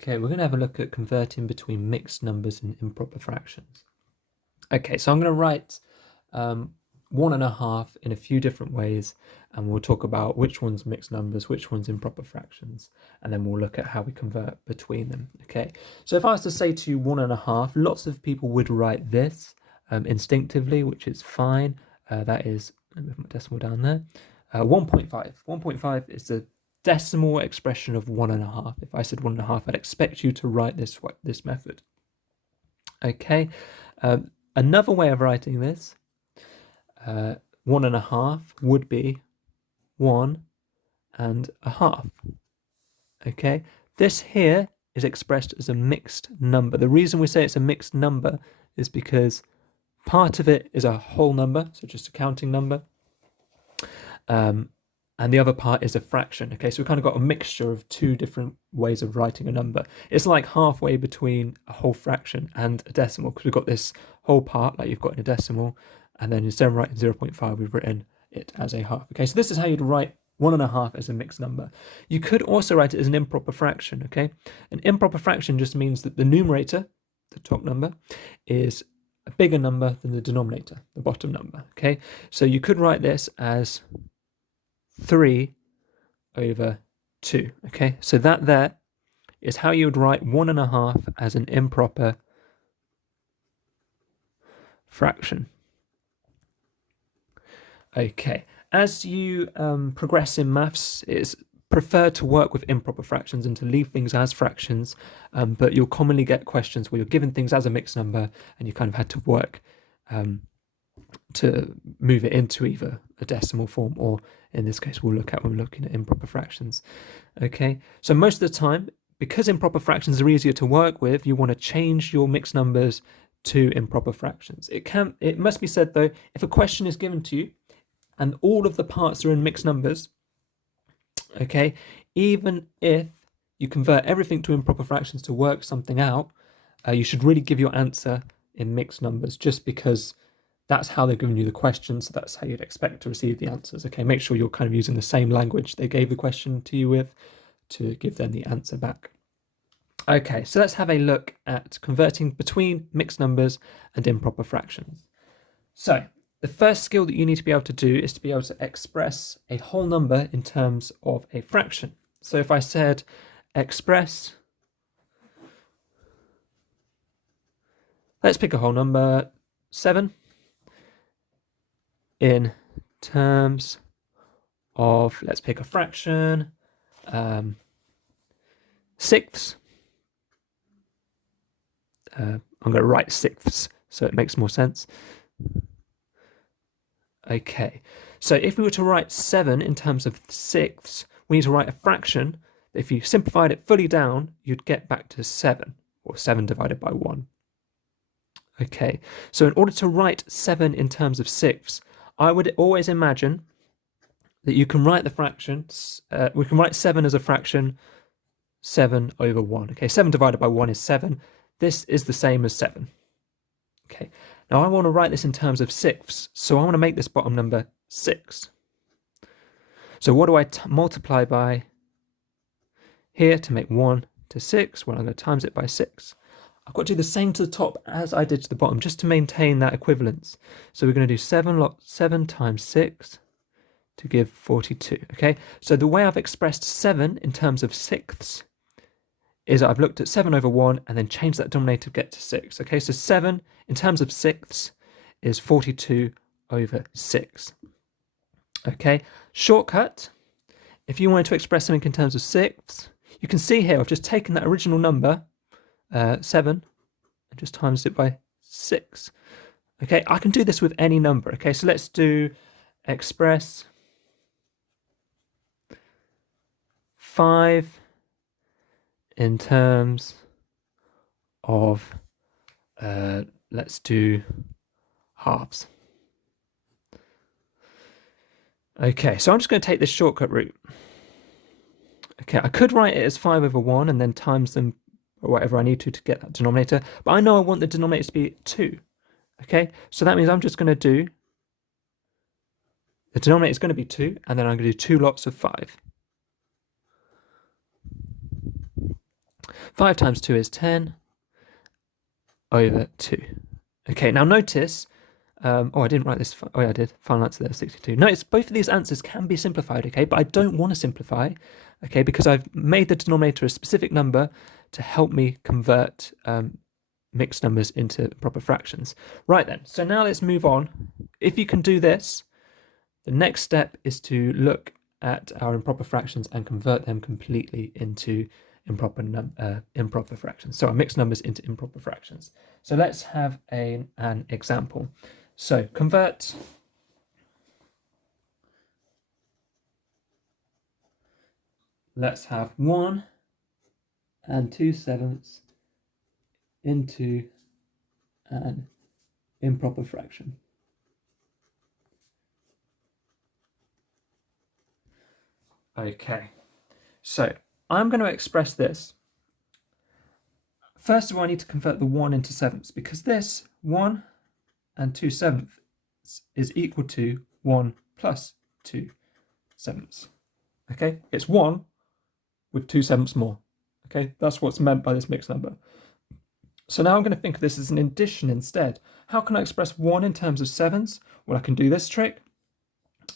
Okay, we're going to have a look at converting between mixed numbers and improper fractions. Okay, so I'm going to write 1.5 in a few different ways, and we'll talk about which one's mixed numbers, which one's improper fractions, and then we'll look at how we convert between them. Okay, so if I was to say to you 1.5, lots of people would write this instinctively, which is fine. That is, let me put my decimal down there. 1.5. 1.5 is the decimal expression of 1.5. If I said 1.5, I'd expect you to write this method. Okay, another way of writing this, 1.5 would be 1.5. Okay, this here is expressed as a mixed number. The reason we say it's a mixed number is because part of it is a whole number, so just a counting number, and the other part is a fraction. Okay, so we've kind of got a mixture of two different ways of writing a number. It's like halfway between a whole fraction and a decimal, because we've got this whole part like you've got in a decimal, and then instead of writing 0.5, we've written it as a half. Okay, so this is how you'd write 1.5 as a mixed number. You could also write it as an improper fraction. Okay, an improper fraction just means that the numerator, the top number, is a bigger number than the denominator, the bottom number. Okay, so you could write this as 3/2. Okay, so that there is how you would write 1.5 as an improper fraction. Okay, as you progress in maths, it's preferred to work with improper fractions and to leave things as fractions, but you'll commonly get questions where you're given things as a mixed number and you kind of had to work to move it into either a decimal form, or in this case we'll look at when we're looking at improper fractions. Okay, so most of the time, because improper fractions are easier to work with, you want to change your mixed numbers to improper fractions. It must be said though, if a question is given to you and all of the parts are in mixed numbers, okay, even if you convert everything to improper fractions to work something out, you should really give your answer in mixed numbers, just because that's how they've given you the question, so that's how you'd expect to receive the answers. Okay, make sure you're kind of using the same language they gave the question to you with to give them the answer back. Okay, so let's have a look at converting between mixed numbers and improper fractions. So the first skill that you need to be able to do is to be able to express a whole number in terms of a fraction. So if I said express, let's pick a whole number, 7, in terms of, let's pick a fraction, sixths. I'm going to write sixths so it makes more sense. Okay, so if we were to write 7 in terms of sixths, we need to write a fraction. If you simplified it fully down, you'd get back to 7, or 7 divided by 1. Okay, so in order to write 7 in terms of sixths, I would always imagine that you can write the fractions, we can write 7 as a fraction, 7/1. Okay, 7 divided by 1 is 7. This is the same as 7. Okay, now I want to write this in terms of sixths, so I want to make this bottom number 6. So what do I multiply by here to make 1 to 6? Well, I'm going to times it by 6. I've got to do the same to the top as I did to the bottom, just to maintain that equivalence. So we're going to do 7 times 6 to give 42. Okay, so the way I've expressed 7 in terms of sixths is I've looked at 7/1 and then changed that denominator to get to 6. Okay, so 7 in terms of sixths is 42/6. Okay, shortcut, if you wanted to express something in terms of sixths, you can see here I've just taken that original number, 7, and just times it by 6. Okay, I can do this with any number. Okay, so let's do express 5 in terms of, let's do halves. Okay, so I'm just going to take this shortcut route. Okay, I could write it as 5/1 and then times them or whatever I need to get that denominator, but I know I want the denominator to be 2. Okay, so that means I'm just going to do, the denominator is going to be 2, and then I'm going to do 2 lots of 5. 5 times 2 is 10 over 2. Okay, now notice, I didn't write this. Oh, yeah, I did. Final answer there, 62. Notice both of these answers can be simplified, okay, but I don't want to simplify, okay, because I've made the denominator a specific number to help me convert mixed numbers into proper fractions. Right then, so now let's move on. If you can do this, the next step is to look at our improper fractions and convert them completely into improper fractions. So our mixed numbers into improper fractions. So let's have an example. So convert let's have 1 and 2/7 into an improper fraction. Okay, so I'm going to express this. First of all, I need to convert the 1 into sevenths, because this 1 and 2/7 is equal to 1 plus 2/7. Okay, it's 1 with 2/7 more. Okay, that's what's meant by this mixed number. So now I'm going to think of this as an addition instead. How can I express 1 in terms of sevens? Well, I can do this trick.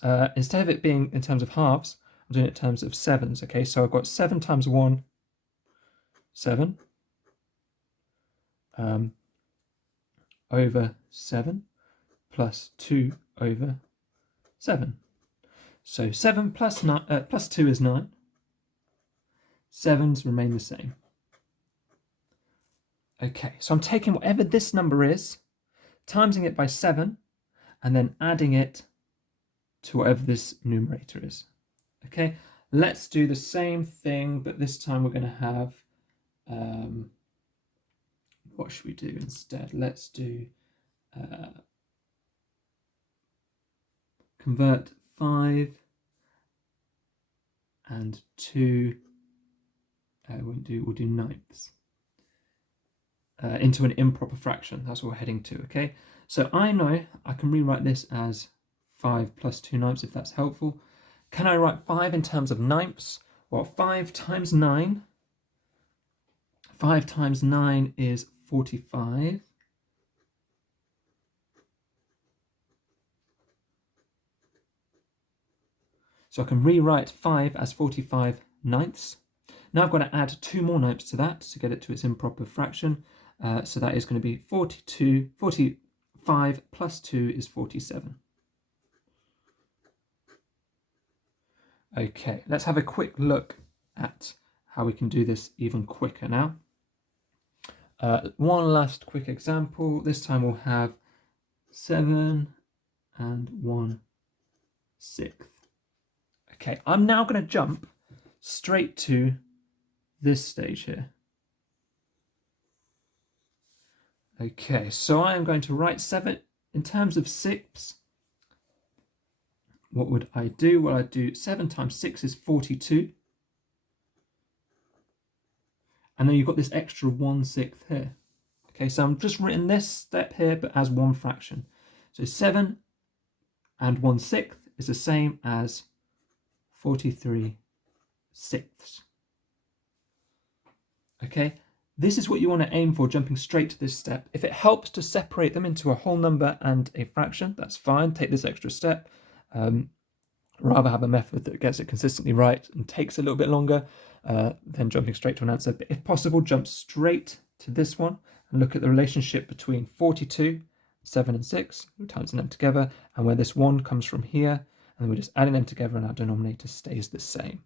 Instead of it being in terms of halves, I'm doing it in terms of sevens. Okay, so I've got 7 times 1, 7, over 7 plus 2 over 7. So 7 plus 2 is 9. 7s remain the same. Okay, so I'm taking whatever this number is, timesing it by 7, and then adding it to whatever this numerator is. Okay, let's do the same thing, but this time we're going to have, what should we do instead? Let's do convert 5 and 2, we'll do ninths. Into an improper fraction. That's what we're heading to, okay? So I know I can rewrite this as 5 plus 2 ninths if that's helpful. Can I write 5 in terms of ninths? Well, 5 times 9. 5 times 9 is 45. So I can rewrite 5 as 45 ninths. Now I've got to add 2 more ninths to that to get it to its improper fraction. So that is going to be 45 plus 2 is 47. Okay, let's have a quick look at how we can do this even quicker now. One last quick example. This time we'll have 7 and 1/6. Okay, I'm now going to jump straight to this stage here. Okay, so I am going to write 7 in terms of 6. What would I do? Well, I'd do 7 times 6 is 42. And then you've got this extra 1/6 here. Okay, so I've just written this step here, but as one fraction. So 7 and 1/6 is the same as 43/6. Okay, this is what you want to aim for, jumping straight to this step. If it helps to separate them into a whole number and a fraction, that's fine. Take this extra step. Rather have a method that gets it consistently right and takes a little bit longer than jumping straight to an answer. But if possible, jump straight to this one and look at the relationship between 42, 7 and 6. We're timesing them together, and where this 1 comes from here, and then we're just adding them together and our denominator stays the same.